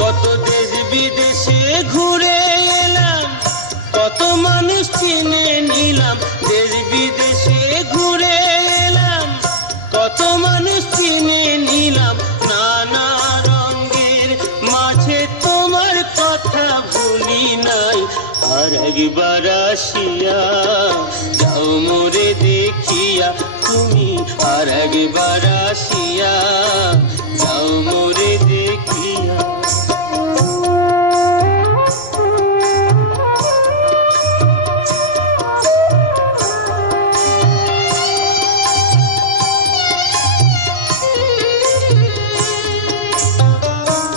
কত দেশ বিদেশে ঘুরে এলাম, কত মানুষ চিনে নিলাম। দেশ বিদেশে ঘুরে এলাম, কত মানুষ চিনে নিলাম। নানা রঙের মাঝে তোমার কথা ভুলি নাই। আর একবার আসিয়া যাও মোরে দেখিয়া, তুমি আর একবার আসিয়া যাও মোরে